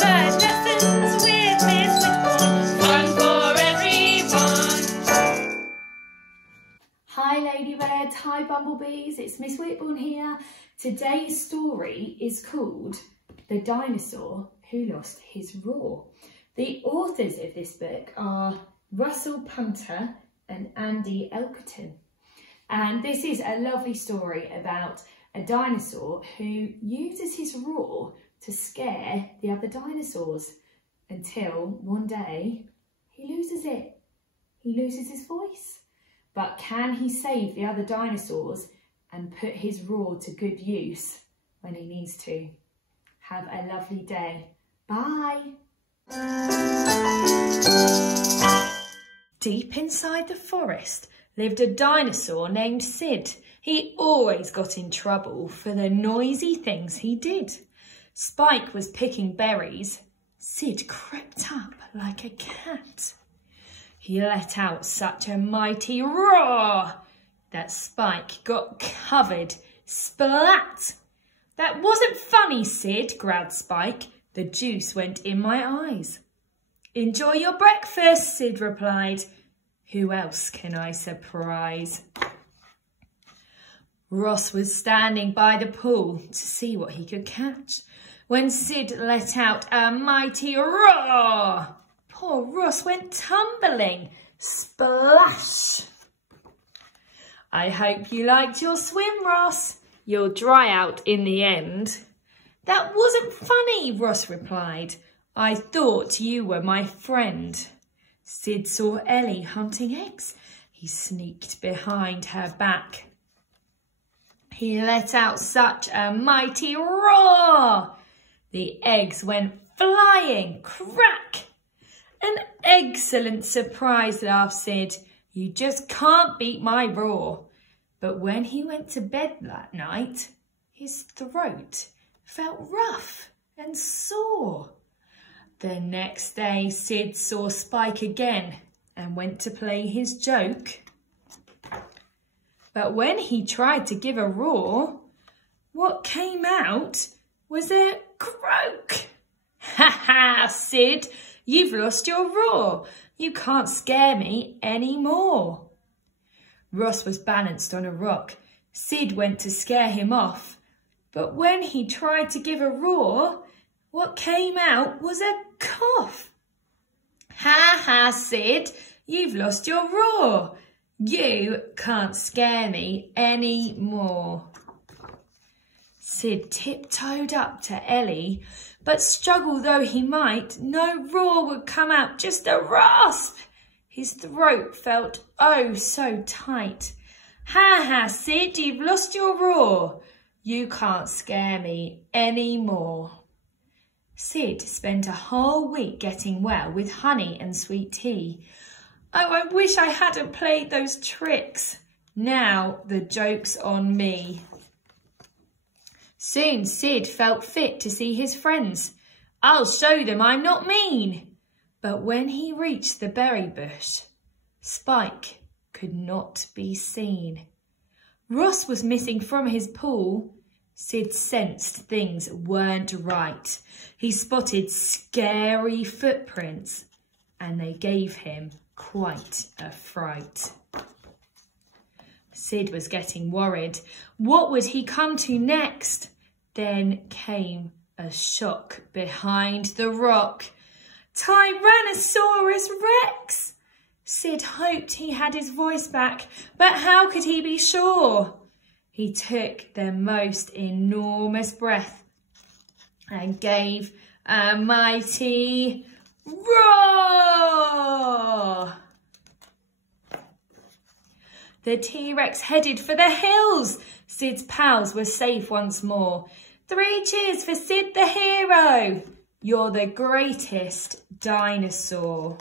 Ladybird lessons with Miss Usborne. Fun for everyone. Hi Ladybirds, hi Bumblebees, it's Miss Whitbourne here. Today's story is called The Dinosaur Who Lost His Roar. The authors of this book are Russell Punter and Andy Elkerton. And this is a lovely story about a dinosaur who uses his roar to scare the other dinosaurs until one day he loses it. He loses his voice. But can he save the other dinosaurs and put his roar to good use when he needs to? Have a lovely day. Bye. Deep inside the forest lived a dinosaur named Sid. He always got in trouble for the noisy things he did. Spike was picking berries. Sid crept up like a cat. He let out such a mighty roar that Spike got covered. Splat! That wasn't funny, Sid, growled Spike. The juice went in my eyes. Enjoy your breakfast, Sid replied. Who else can I surprise? Ross was standing by the pool to see what he could catch when Sid let out a mighty roar. Poor Ross went tumbling. Splash! I hope you liked your swim, Ross. You'll dry out in the end. That wasn't funny, Ross replied. I thought you were my friend. Sid saw Ellie hunting eggs. He sneaked behind her back. He let out such a mighty roar. The eggs went flying. Crack! An excellent surprise, laughed Sid. You just can't beat my roar. But when he went to bed that night, his throat felt rough and sore. The next day, Sid saw Spike again and went to play his joke. But when he tried to give a roar, what came out was a croak. Ha ha, Sid, you've lost your roar. You can't scare me anymore. Ross was balanced on a rock. Sid went to scare him off. But when he tried to give a roar, what came out was a cough. Ha ha, Sid, you've lost your roar. You can't scare me anymore. Sid tiptoed up to Ellie, but struggle though he might, no roar would come out, just a rasp. His throat felt oh so tight. Ha ha, Sid, you've lost your roar. You can't scare me anymore. Sid spent a whole week getting well with honey and sweet tea. Oh, I wish I hadn't played those tricks. Now the joke's on me. Soon Sid felt fit to see his friends. I'll show them I'm not mean. But when he reached the berry bush, Spike could not be seen. Ross was missing from his pool. Sid sensed things weren't right. He spotted scary footprints and they gave him quite a fright. Sid was getting worried. What would he come to next? Then came a shock behind the rock. Tyrannosaurus Rex! Sid hoped he had his voice back, but how could he be sure? He took the most enormous breath and gave a mighty roar. The T-Rex headed for the hills. Sid's pals were safe once more. 3 cheers for Sid the hero. You're the greatest dinosaur.